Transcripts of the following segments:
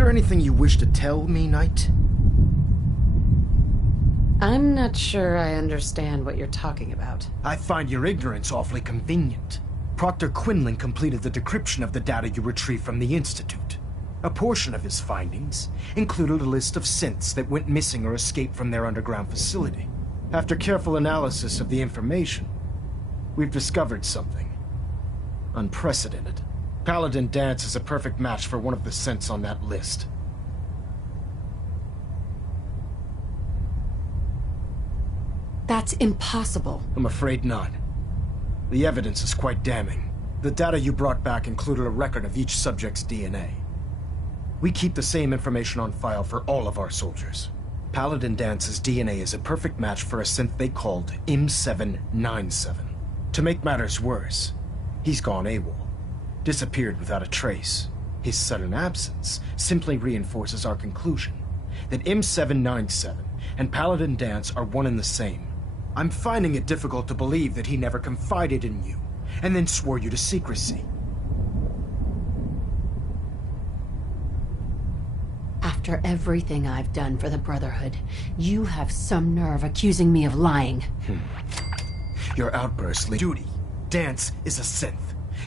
there anything you wish to tell me, Knight? I'm not sure I understand what you're talking about. I find your ignorance awfully convenient. Proctor Quinlan completed the decryption of the data you retrieved from the Institute. A portion of his findings included a list of synths that went missing or escaped from their underground facility. After careful analysis of the information, we've discovered something unprecedented. Paladin Dance is a perfect match for one of the synths on that list. That's impossible. I'm afraid not. The evidence is quite damning. The data you brought back included a record of each subject's DNA. We keep the same information on file for all of our soldiers. Paladin Dance's DNA is a perfect match for a synth they called M797. To make matters worse, he's gone AWOL. Disappeared without a trace. His sudden absence simply reinforces our conclusion that M797 and Paladin Dance are one and the same. I'm finding it difficult to believe that he never confided in you, and then swore you to secrecy. After everything I've done for the Brotherhood, you have some nerve accusing me of lying. Your outburst leads duty. Dance is a synth.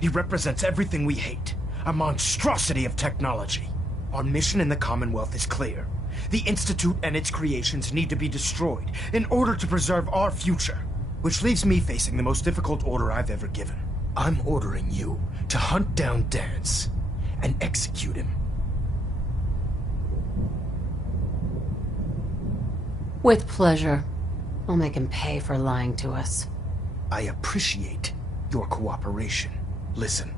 He represents everything we hate. A monstrosity of technology. Our mission in the Commonwealth is clear. The Institute and its creations need to be destroyed in order to preserve our future. Which leaves me facing the most difficult order I've ever given. I'm ordering you to hunt down Dance and execute him. With pleasure. I'll make him pay for lying to us. I appreciate your cooperation. Listen,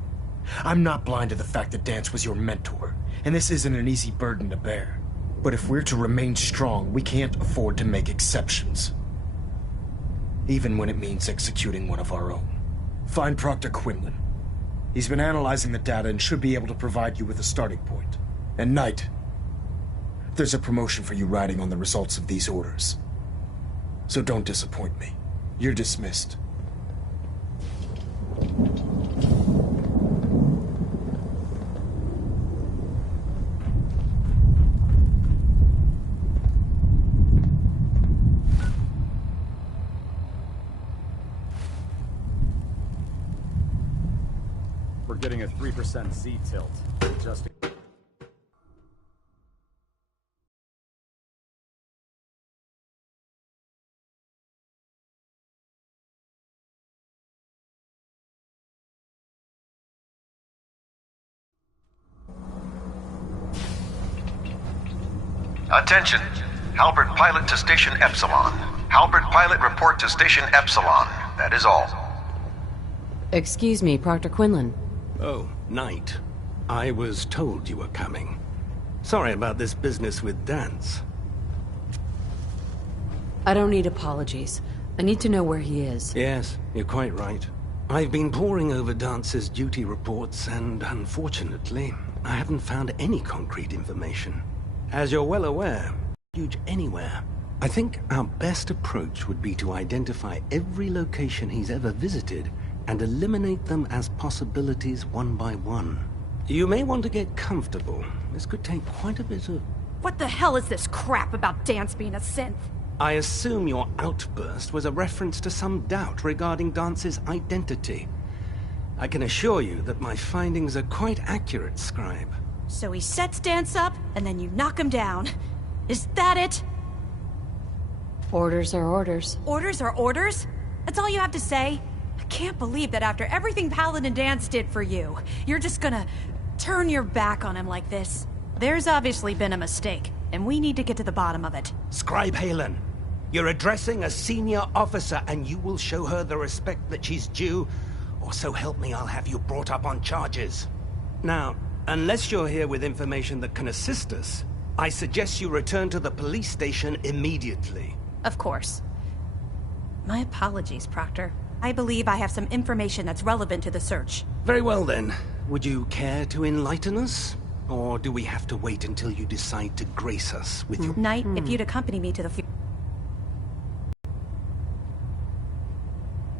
I'm not blind to the fact that Dance was your mentor, and this isn't an easy burden to bear. But if we're to remain strong, we can't afford to make exceptions. Even when it means executing one of our own. Find Proctor Quinlan. He's been analyzing the data and should be able to provide you with a starting point. And Knight, there's a promotion for you riding on the results of these orders. So don't disappoint me. You're dismissed. We're getting a 3% Z tilt. Adjusting. Attention! Halberd Pilot to Station Epsilon. Halberd Pilot report to Station Epsilon. That is all. Excuse me, Proctor Quinlan. Oh, Knight. I was told you were coming. Sorry about this business with Dance. I don't need apologies. I need to know where he is. Yes, you're quite right. I've been poring over Dance's duty reports, and unfortunately, I haven't found any concrete information. As you're well aware, huge anywhere. I think our best approach would be to identify every location he's ever visited and eliminate them as possibilities one by one. You may want to get comfortable. This could take quite a bit of... What the hell is this crap about Dance being a synth? I assume your outburst was a reference to some doubt regarding Dance's identity. I can assure you that my findings are quite accurate, Scribe. So he sets Dance up, and then you knock him down. Is that it? Orders are orders. Orders are orders? That's all you have to say? I can't believe that after everything Paladin Dance did for you, you're just gonna turn your back on him like this. There's obviously been a mistake, and we need to get to the bottom of it. Scribe Halen, you're addressing a senior officer, and you will show her the respect that she's due, or so help me, I'll have you brought up on charges. Now, unless you're here with information that can assist us, I suggest you return to the police station immediately. Of course. My apologies, Proctor. I believe I have some information that's relevant to the search. Very well then. Would you care to enlighten us? Or do we have to wait until you decide to grace us with your... Knight, if you'd accompany me to the...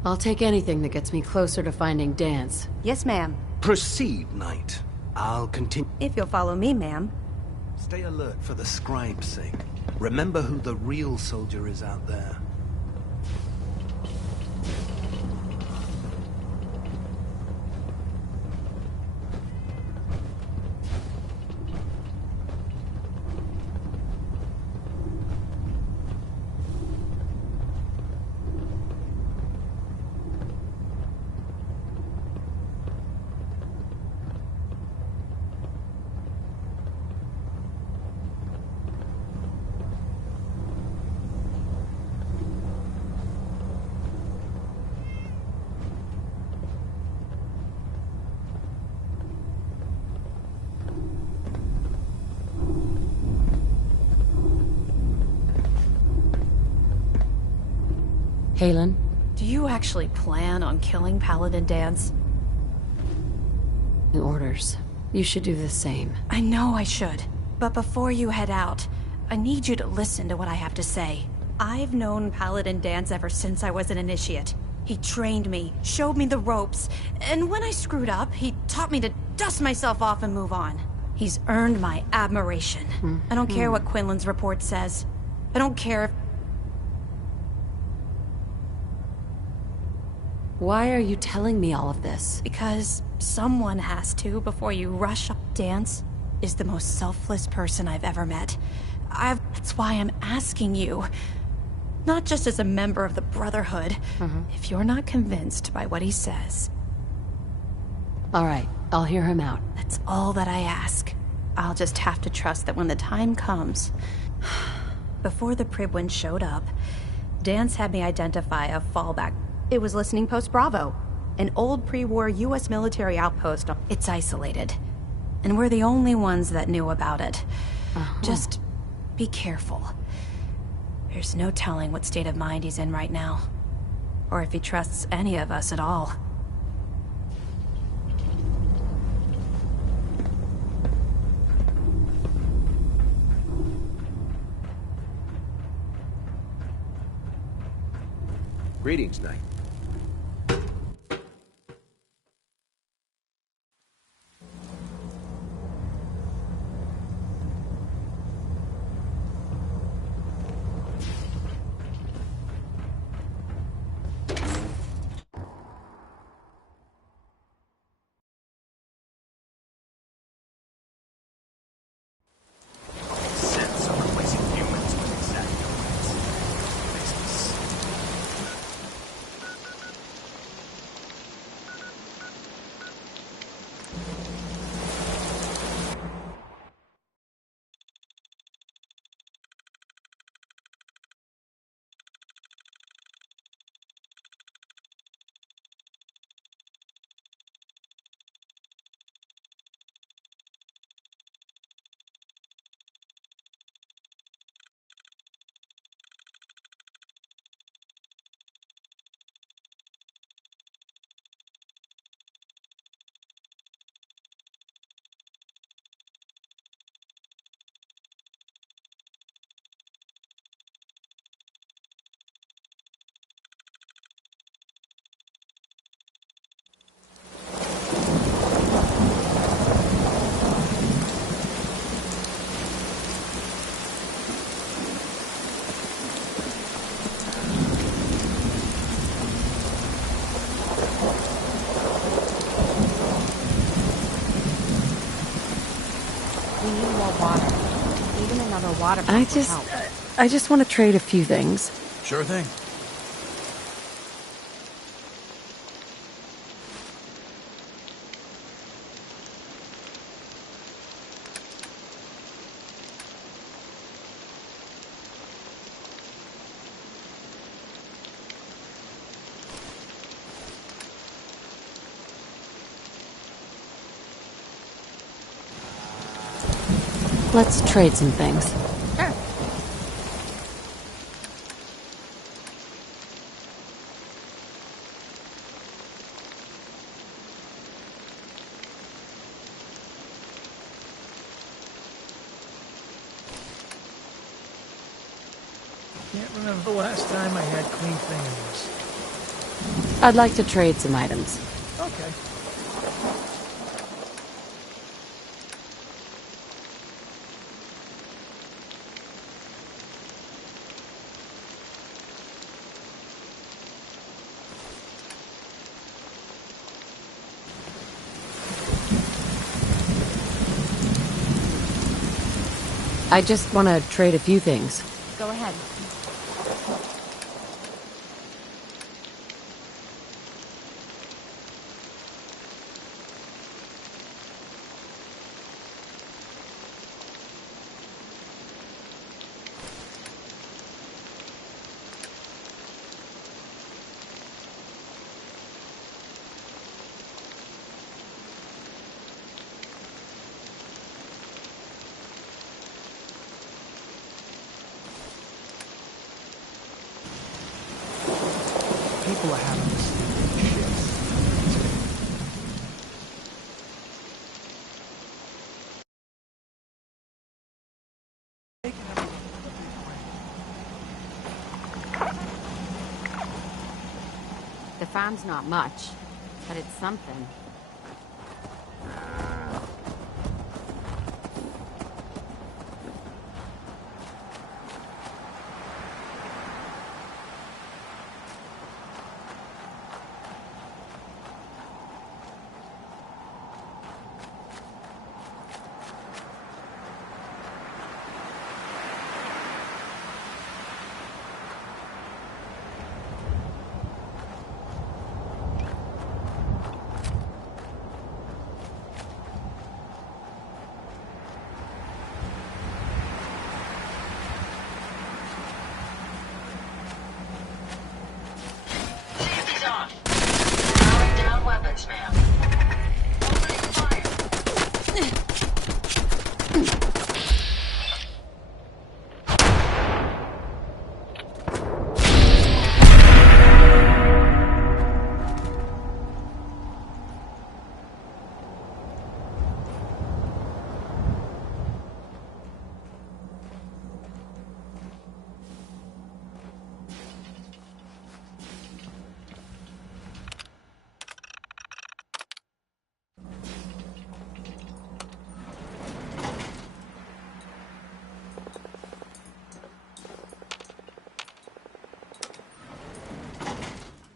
I'll take anything that gets me closer to finding Dance. Yes, ma'am. Proceed, Knight. I'll continue... If you'll follow me, ma'am. Stay alert for the scribe's sake. Remember who the real soldier is out there. Halen? Do you actually plan on killing Paladin Dance? Orders. You should do the same. I know I should. But before you head out, I need you to listen to what I have to say. I've known Paladin Dance ever since I was an initiate. He trained me, showed me the ropes, and when I screwed up, he taught me to dust myself off and move on. He's earned my admiration. I don't care what Quinlan's report says. I don't care if... Why are you telling me all of this? Because someone has to before you rush up. Dance is the most selfless person I've ever met. That's why I'm asking you. Not just as a member of the Brotherhood. If you're not convinced by what he says... All right, I'll hear him out. That's all that I ask. I'll just have to trust that when the time comes... Before the Pribwin showed up, Dance had me identify a fallback. It was Listening Post Bravo, an old pre-war U.S. military outpost. It's isolated, and we're the only ones that knew about it. Just be careful. There's no telling what state of mind he's in right now, or if he trusts any of us at all. Greetings, Knight. Sense of replacing humans with exact business. We need more water. Even another water pump I would help. just want to trade a few things. Sure thing. Let's trade some things. Sure. Can't remember the last time I had clean fingernails. I'd like to trade some items. Okay. I just want to trade a few things. Go ahead. People are having this shit. The farm's not much, but it's something.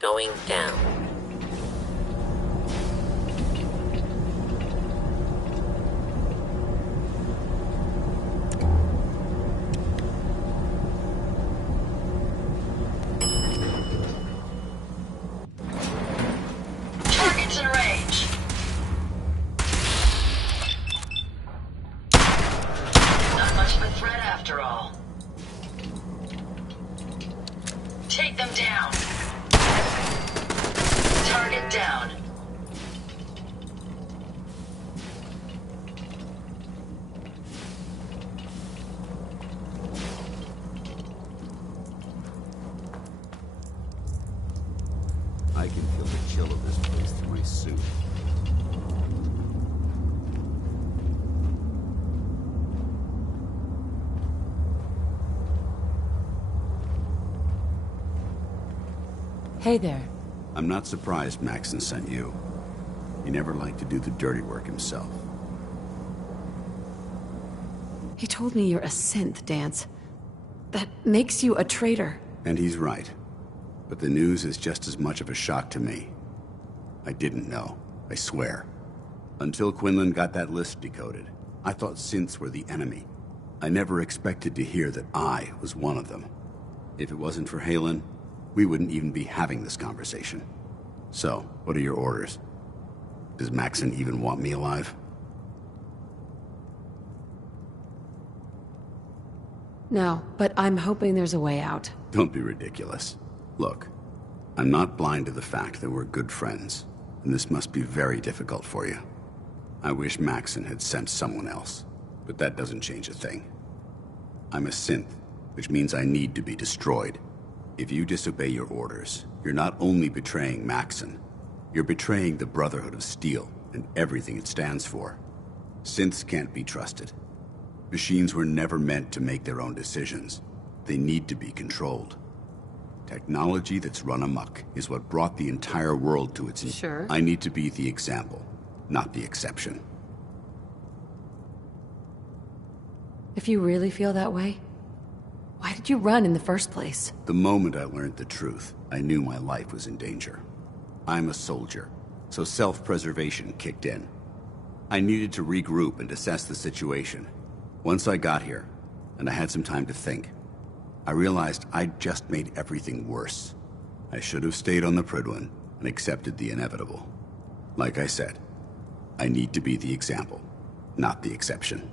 Going down. Targets in range. Not much of a threat after all. Take them down. Target down. I can feel the chill of this place through my suit. Hey there. I'm not surprised Maxon sent you. He never liked to do the dirty work himself. He told me you're a synth, Dance. That makes you a traitor. And he's right. But the news is just as much of a shock to me. I didn't know, I swear. Until Quinlan got that list decoded, I thought synths were the enemy. I never expected to hear that I was one of them. If it wasn't for Halen, we wouldn't even be having this conversation. So, what are your orders? Does Maxon even want me alive? No, but I'm hoping there's a way out. Don't be ridiculous. Look, I'm not blind to the fact that we're good friends, and this must be very difficult for you. I wish Maxon had sent someone else, but that doesn't change a thing. I'm a synth, which means I need to be destroyed. If you disobey your orders, you're not only betraying Maxon, you're betraying the Brotherhood of Steel and everything it stands for. Synths can't be trusted. Machines were never meant to make their own decisions. They need to be controlled. Technology that's run amok is what brought the entire world to its... Sure. I need to be the example, not the exception. If you really feel that way, why did you run in the first place? The moment I learned the truth, I knew my life was in danger. I'm a soldier, so self-preservation kicked in. I needed to regroup and assess the situation. Once I got here, and I had some time to think. I realized I'd just made everything worse. I should have stayed on the Prydwen and accepted the inevitable. Like I said, I need to be the example, not the exception.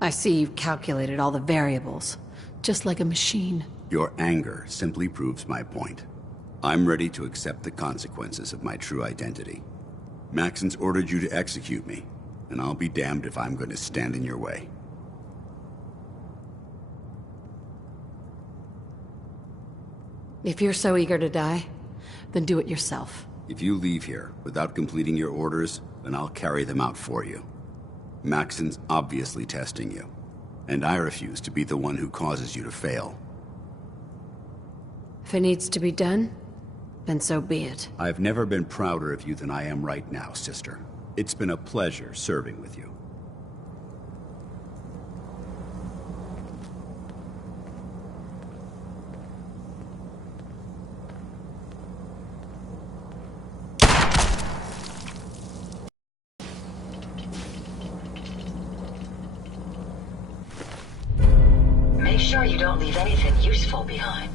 I see you've calculated all the variables, just like a machine. Your anger simply proves my point. I'm ready to accept the consequences of my true identity. Maxon's ordered you to execute me, and I'll be damned if I'm going to stand in your way. If you're so eager to die, then do it yourself. If you leave here without completing your orders, then I'll carry them out for you. Maxon's obviously testing you, and I refuse to be the one who causes you to fail. If it needs to be done, then so be it. I've never been prouder of you than I am right now, sister. It's been a pleasure serving with you. Make sure you don't leave anything useful behind.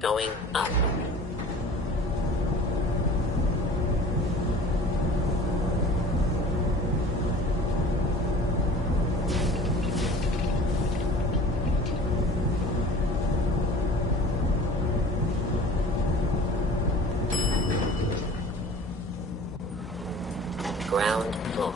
Going up. Ground floor.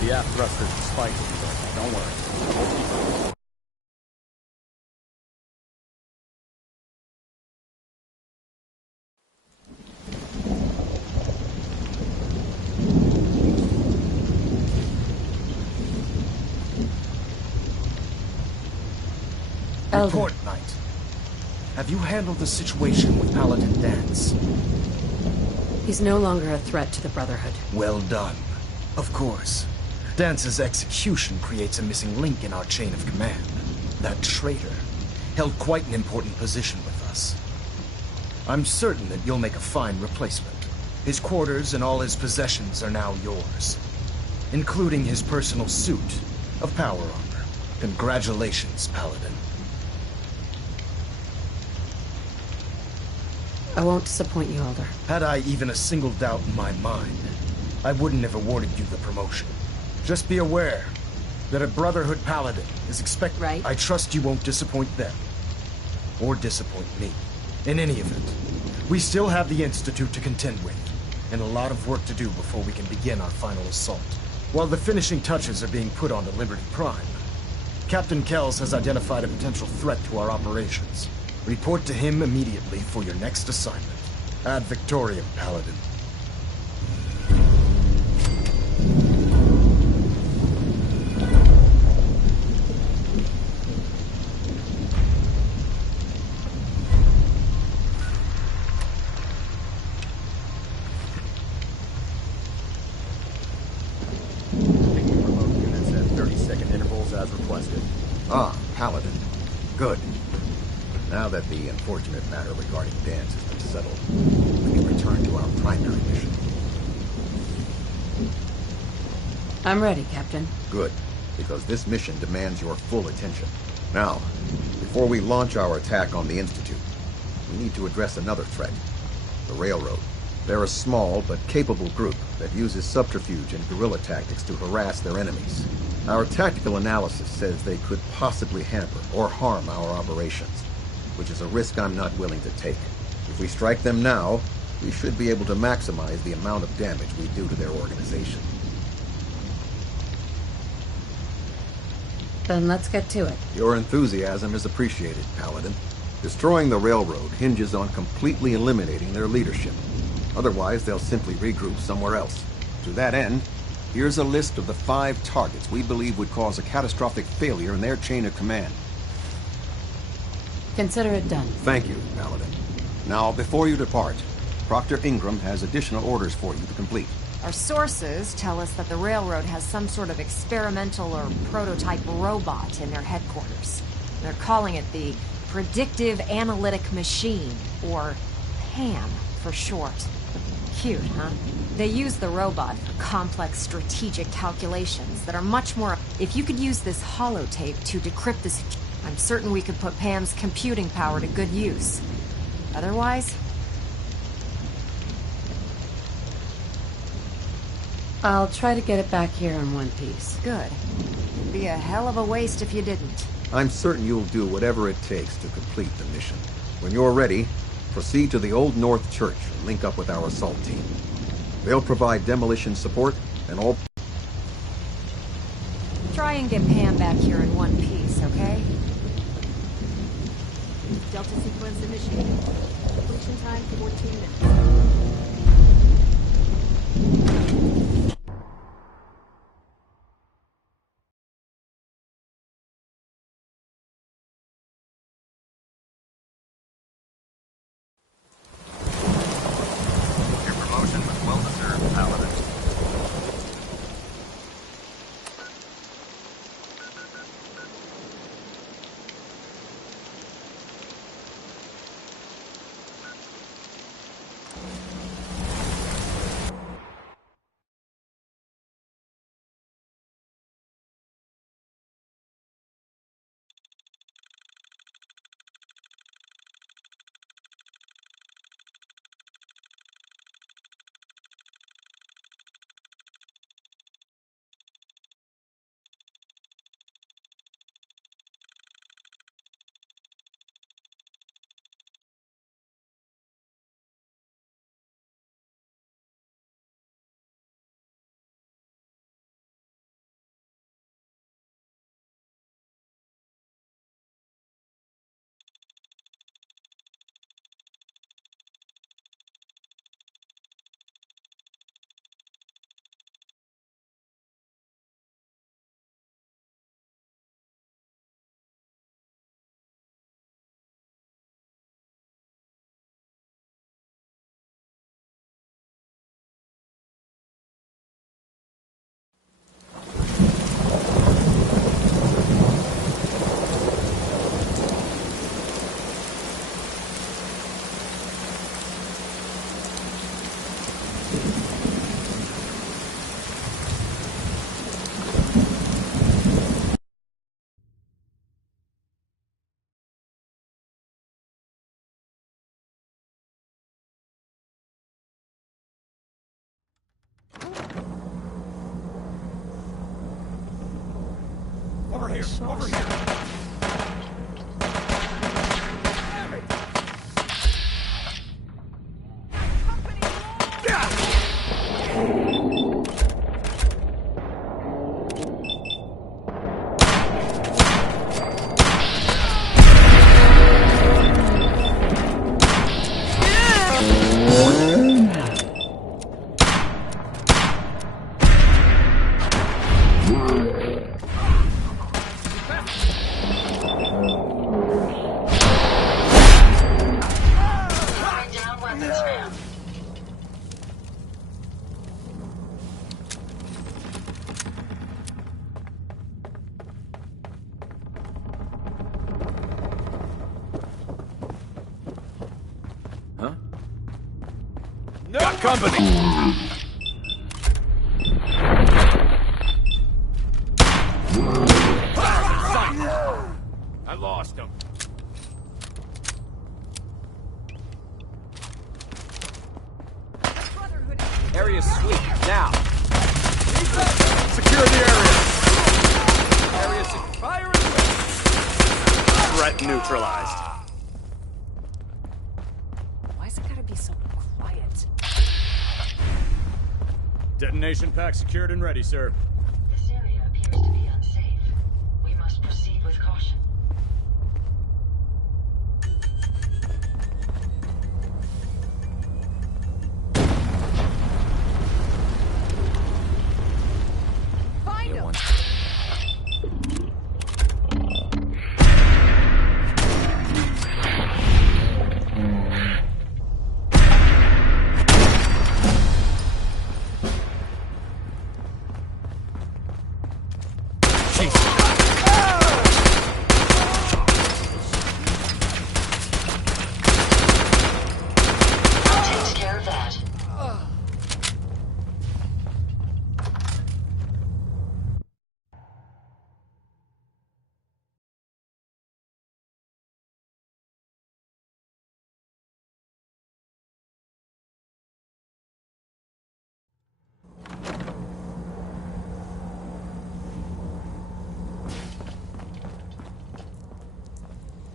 The aft thrusters are spiky, but don't worry. Report, Knight. Have you handled the situation with Paladin Danse? He's no longer a threat to the Brotherhood. Well done. Of course. Dance's execution creates a missing link in our chain of command. That traitor held quite an important position with us. I'm certain that you'll make a fine replacement. His quarters and all his possessions are now yours, including his personal suit of power armor. Congratulations, Paladin. I won't disappoint you, Elder. Had I even a single doubt in my mind, I wouldn't have awarded you the promotion. Just be aware that a Brotherhood Paladin is expected. Right. I trust you won't disappoint them. Or disappoint me. In any event, we still have the Institute to contend with, and a lot of work to do before we can begin our final assault. While the finishing touches are being put onto Liberty Prime, Captain Kells has identified a potential threat to our operations. Report to him immediately for your next assignment. Ad Victoriam, Paladin. Units at 30-second intervals as requested. Ah, Paladin. Good. Now that the unfortunate matter regarding Dance has been settled, we can return to our primary mission. I'm ready, Captain. Good, because this mission demands your full attention. Now, before we launch our attack on the Institute, we need to address another threat. The Railroad. They're a small but capable group that uses subterfuge and guerrilla tactics to harass their enemies. Our tactical analysis says they could possibly hamper or harm our operations, which is a risk I'm not willing to take. If we strike them now, we should be able to maximize the amount of damage we do to their organization. Then let's get to it. Your enthusiasm is appreciated, Paladin. Destroying the railroad hinges on completely eliminating their leadership. Otherwise, they'll simply regroup somewhere else. To that end, here's a list of the 5 targets we believe would cause a catastrophic failure in their chain of command. Consider it done. Thank you, Paladin. Now, before you depart, Proctor Ingram has additional orders for you to complete. Our sources tell us that the railroad has some sort of experimental or prototype robot in their headquarters. They're calling it the Predictive Analytic Machine, or PAM for short. Cute, huh? They use the robot for complex strategic calculations that are much more... If you could use this holotape to decrypt this... I'm certain we could put Pam's computing power to good use. Otherwise... I'll try to get it back here in one piece. Good. It'd be a hell of a waste if you didn't. I'm certain you'll do whatever it takes to complete the mission. When you're ready, proceed to the Old North Church and link up with our assault team. They'll provide demolition support and all... Try and get Pam back here in one piece, okay? Delta sequence initiated. Completion time 14 minutes. Your promotion was well deserved, Paladin. Over here! Over here! Down weapons, ma'am. Huh? Got company! I lost him. Area sweep, now! Secure the area! Area fire and threat neutralized. Why's it gotta be so quiet? Detonation pack secured and ready, sir. This area appears to be unsafe. We must proceed with caution. Find him! Takes care of that.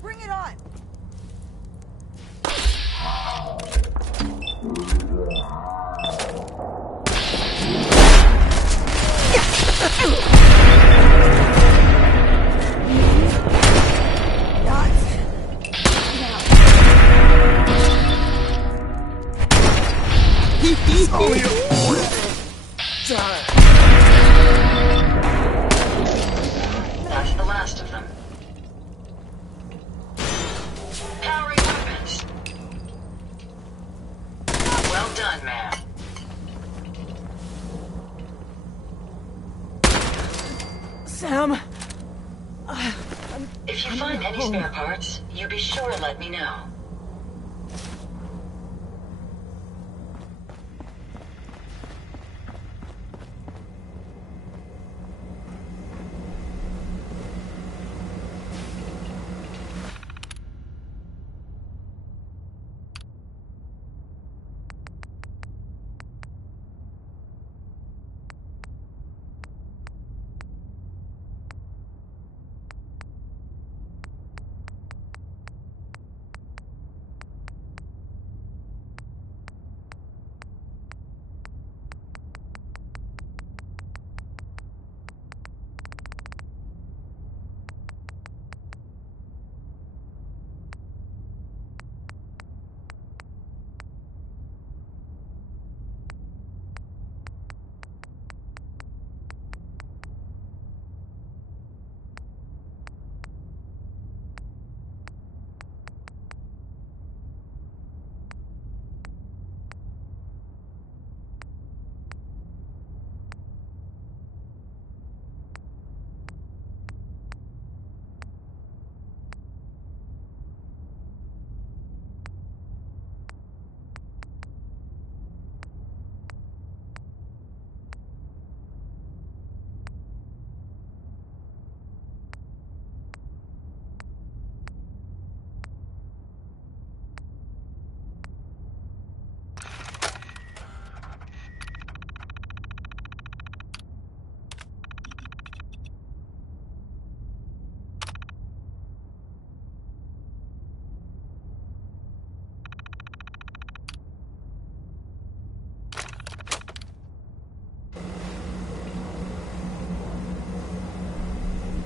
Bring it on! That's the last of them. Powering weapons. Well done, ma'am. Sam! If you find any spare parts, you be sure to let me know.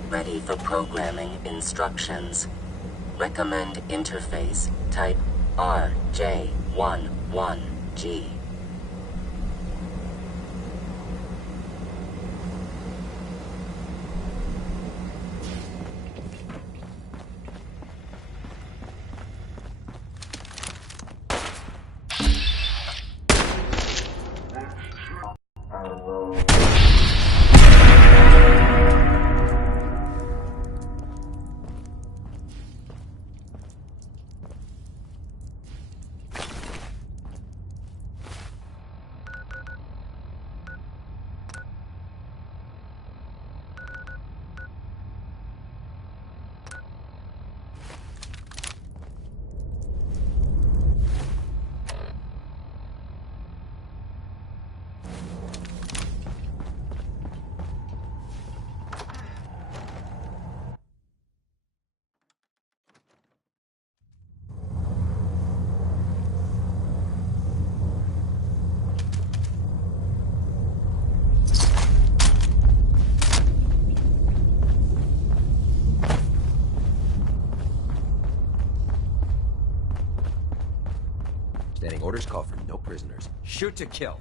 Ready for programming instructions. Recommend interface type RJ11G. Orders call for no prisoners. Shoot to kill.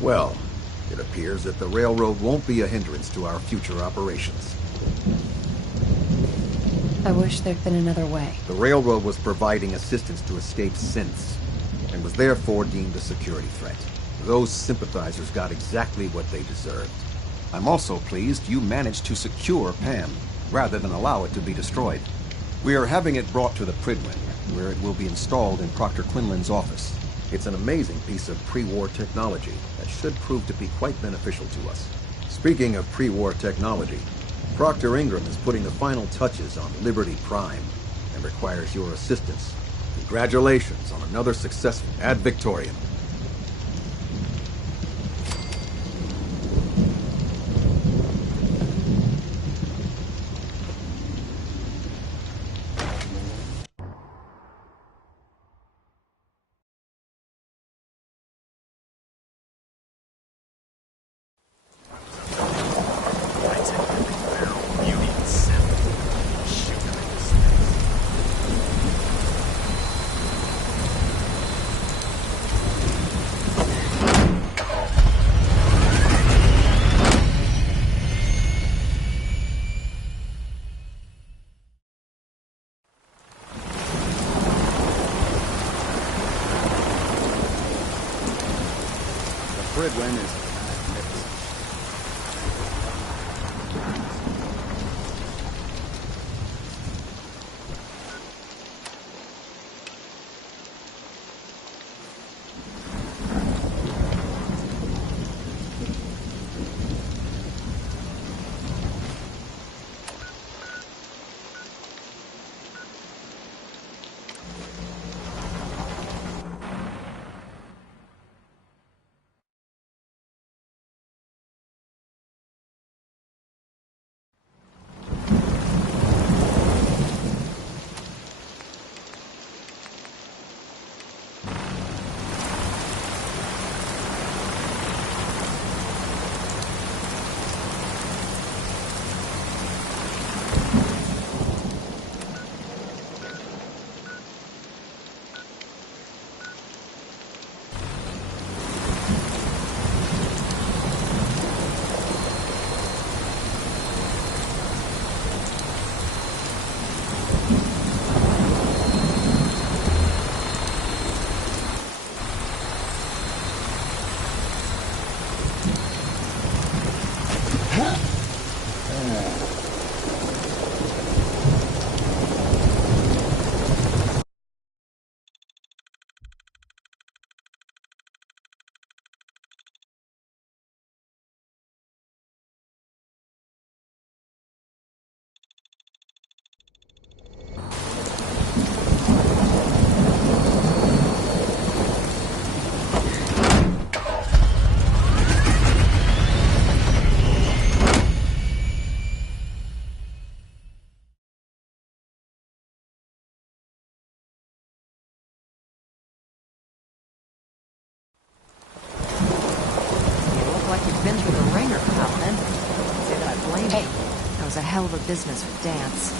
Well, it appears that the railroad won't be a hindrance to our future operations. I wish there'd been another way. The railroad was providing assistance to escaped synths, and was therefore deemed a security threat. Those sympathizers got exactly what they deserved. I'm also pleased you managed to secure Pam, rather than allow it to be destroyed. We are having it brought to the Pridwin, where it will be installed in Proctor Quinlan's office. It's an amazing piece of pre-war technology that should prove to be quite beneficial to us. Speaking of pre-war technology, Proctor Ingram is putting the final touches on Liberty Prime and requires your assistance. Congratulations on another successful Ad Victoriam. Pridwin is hell of a business with Dance.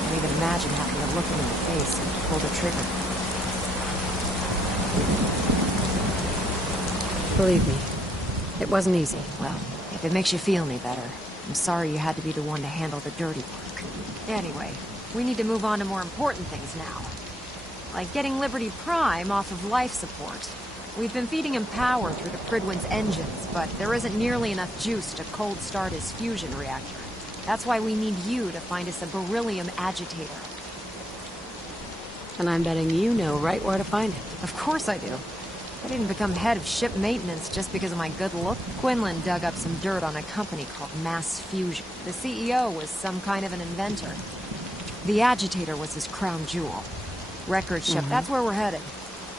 Can't even imagine having to look him in the face and pull the trigger. Believe me, it wasn't easy. Well, if it makes you feel any better, I'm sorry you had to be the one to handle the dirty work. Anyway, we need to move on to more important things now. Like getting Liberty Prime off of life support. We've been feeding him power through the Prydwen's engines, but there isn't nearly enough juice to cold start his fusion reactor. That's why we need you to find us a beryllium agitator. And I'm betting you know right where to find it. Of course I do. I didn't become head of ship maintenance just because of my good look. Quinlan dug up some dirt on a company called Mass Fusion. The CEO was some kind of an inventor. The agitator was his crown jewel. Record ship, that's where we're headed.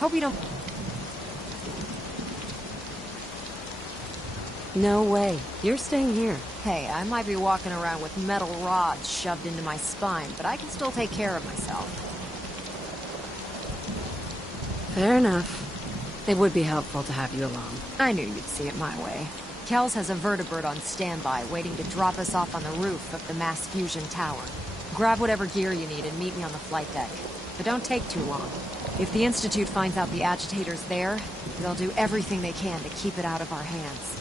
Hope you don't... No way. You're staying here. Hey, I might be walking around with metal rods shoved into my spine, but I can still take care of myself. Fair enough. It would be helpful to have you along. I knew you'd see it my way. Kells has a vertibird on standby, waiting to drop us off on the roof of the Mass Fusion Tower. Grab whatever gear you need and meet me on the flight deck. But don't take too long. If the Institute finds out the agitator's there, they'll do everything they can to keep it out of our hands.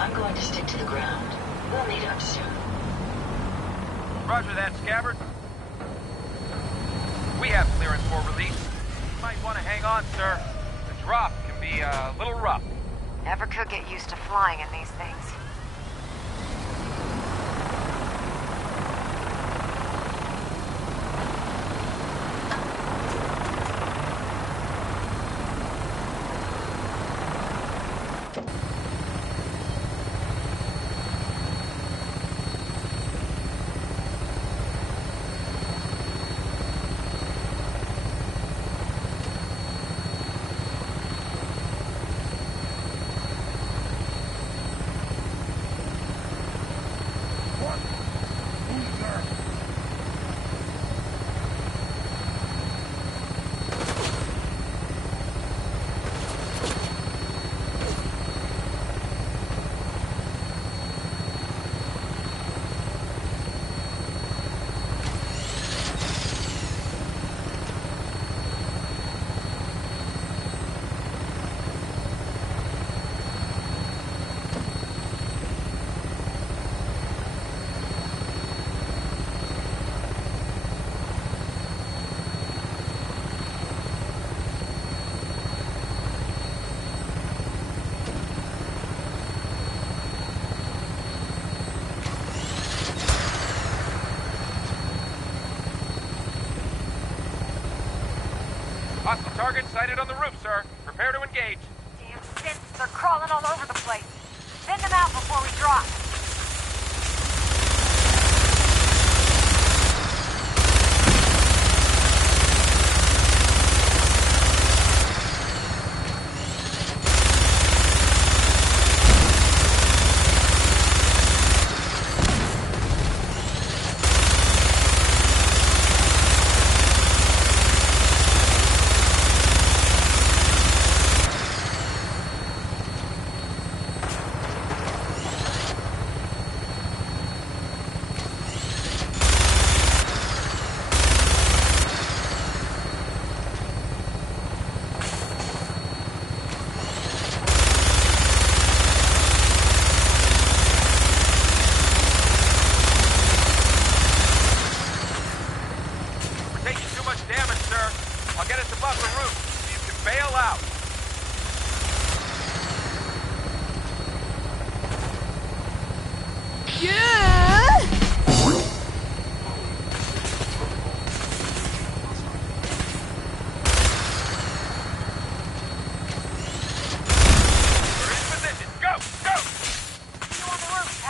I'm going to stick to the ground. We'll meet up soon. Roger that, Scabbard. We have clearance for release. You might want to hang on, sir. The drop can be a little rough. Never could get used to flying in these things. Hostile target sighted on the roof, sir. Prepare to engage. Damn synths, they're crawling all over the place. Send them out before we drop.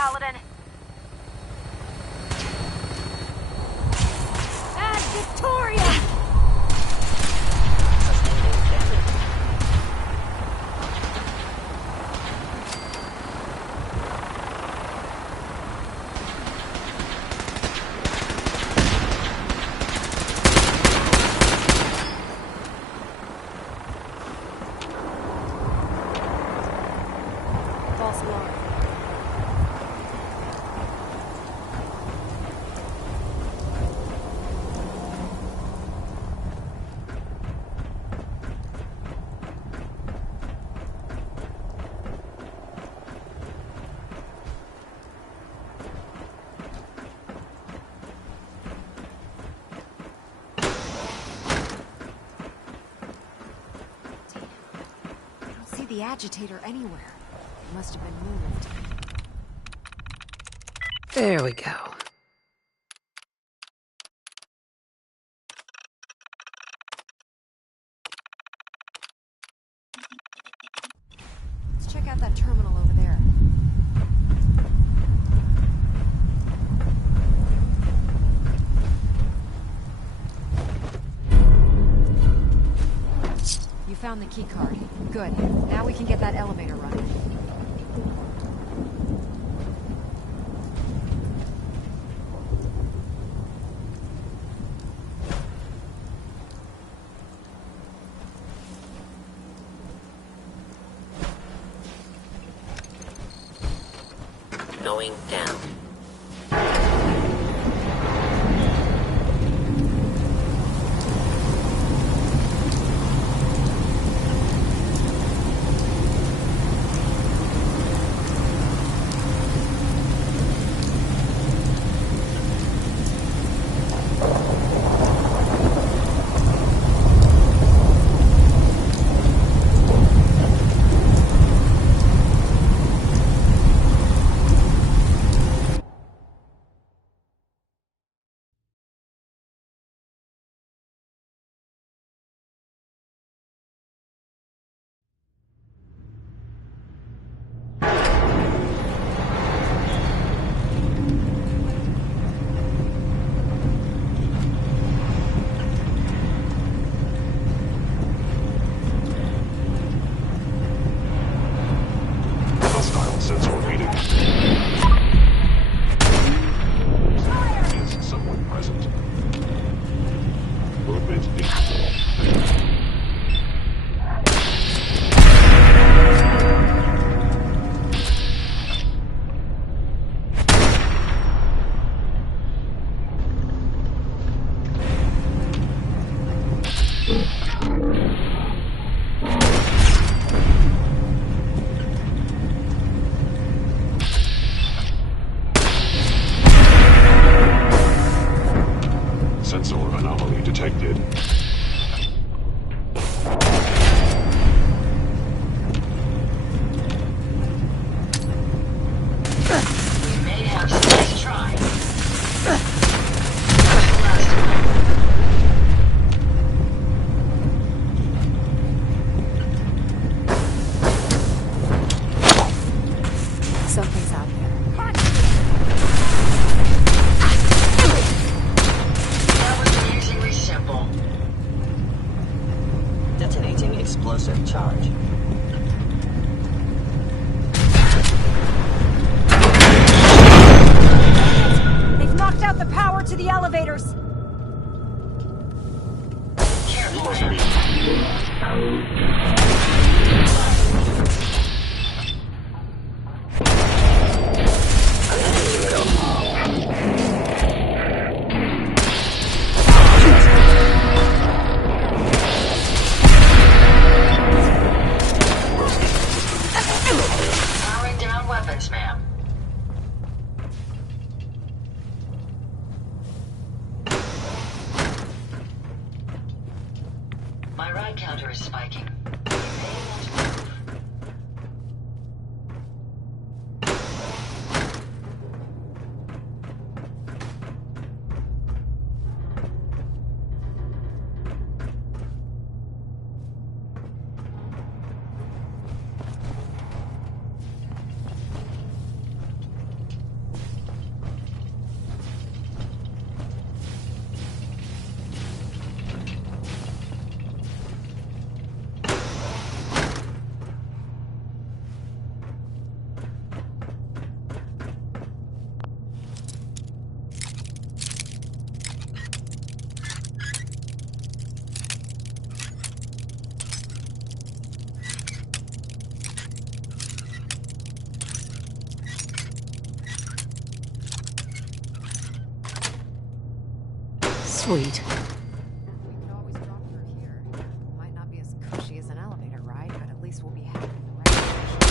Paladin. Ad Victoria! False alarm. I don't see the agitator anywhere. It must have been moved. There we go. Let's check out that terminal over there. You found the key card. Good. Now we can get that elevator running. Going down. Something's out there. That was amazingly simple. Detonating explosive charge. They've knocked out the power to the elevators. Careful. Powering down weapons, ma'am. My ride counter is spiking. You may want to move. Sweet. We could always drop through here. Might not be as cushy as an elevator ride, but at least we'll be headed in the right direction.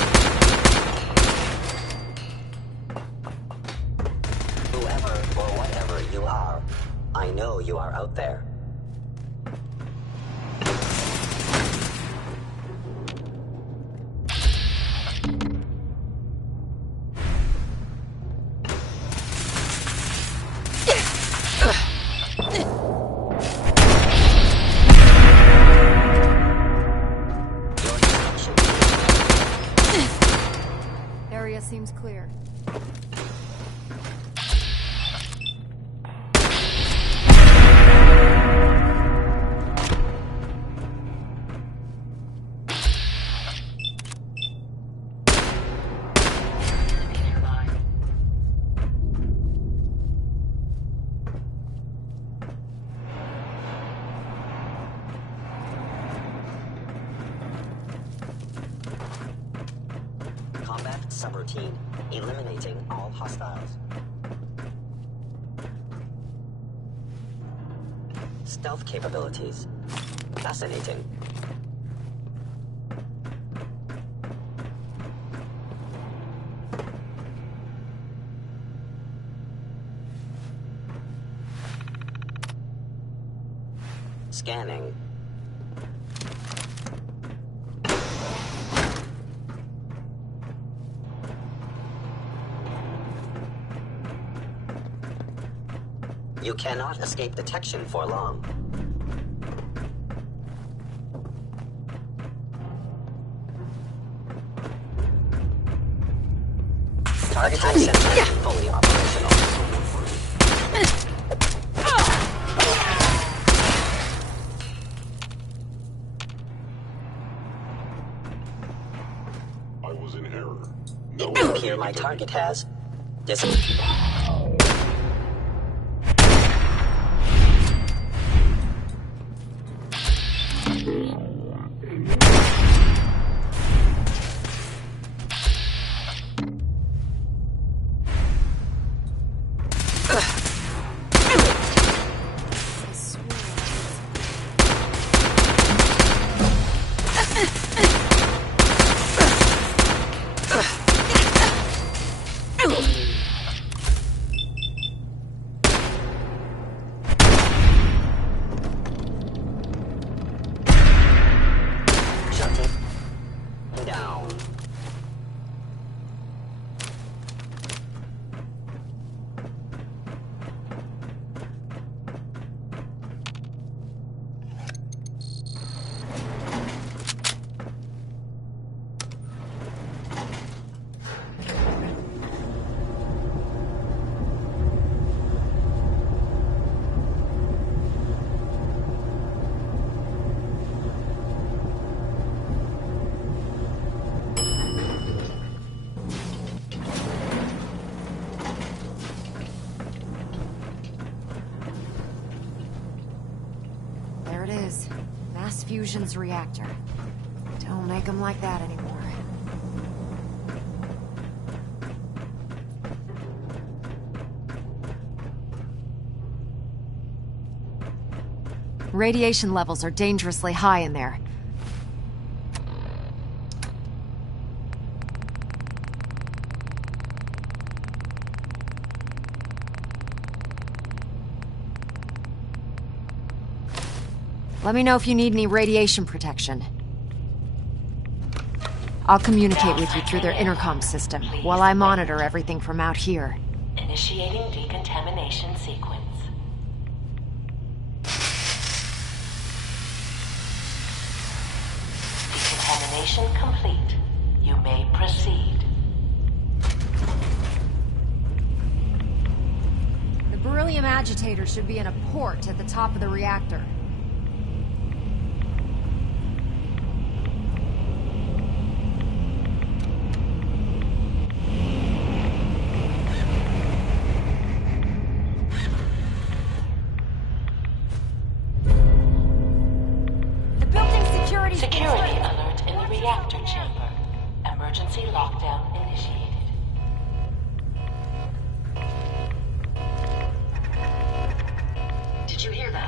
Whoever or whatever you are, I know you are out there. Area seems clear. Combat subroutine. Eliminating all hostiles. Stealth capabilities. Fascinating. Scanning. You cannot escape detection for long. Targeting sensor fully operational. I was in error. It would appear my target has disappeared. Down. There it is. Mass fusion's reactor. Don't make them like that anymore. Radiation levels are dangerously high in there. Let me know if you need any radiation protection. I'll communicate with you through their intercom system while I monitor everything from out here. Initiating decontamination sequence. Decontamination complete. You may proceed. The beryllium agitator should be in a port at the top of the reactor. Security alert in the reactor chamber. Emergency lockdown initiated. Did you hear that?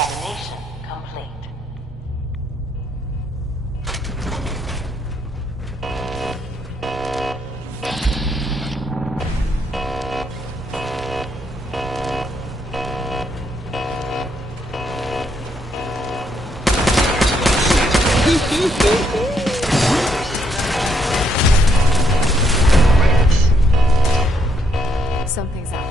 Decontamination complete. Something's up.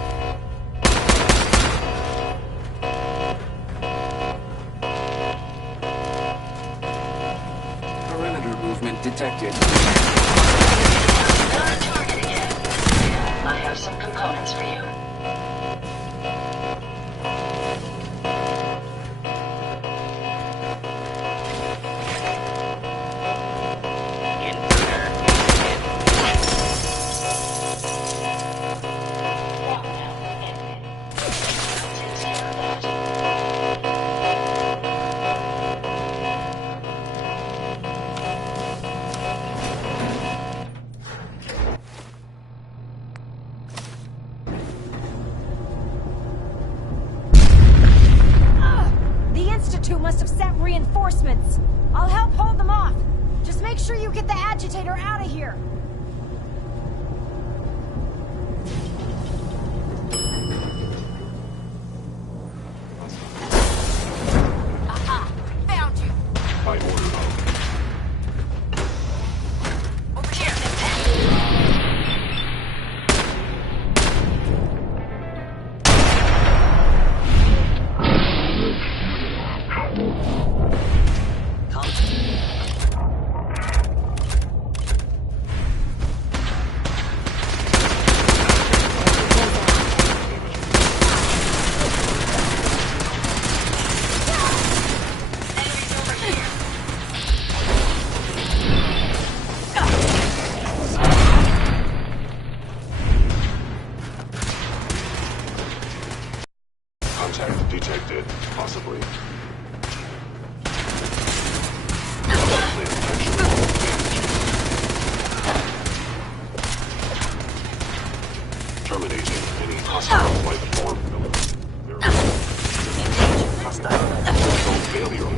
Perimeter movement detected. I have some components for you. The Institute must have sent reinforcements. I'll help hold them off. Just make sure you get the agitator out of here. Aha! Found you! By order of. Over here! Contact detected, possibly. Terminating any hostile life form. Hostile. Failure.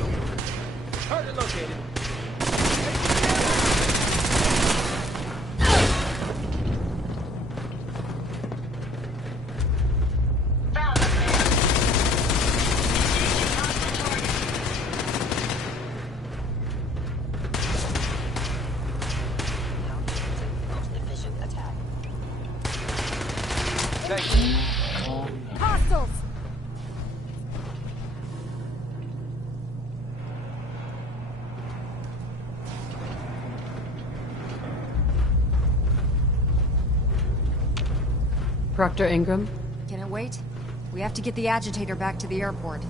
Target located. Hostiles! Proctor Ingram? Can it wait? We have to get the agitator back to the airport.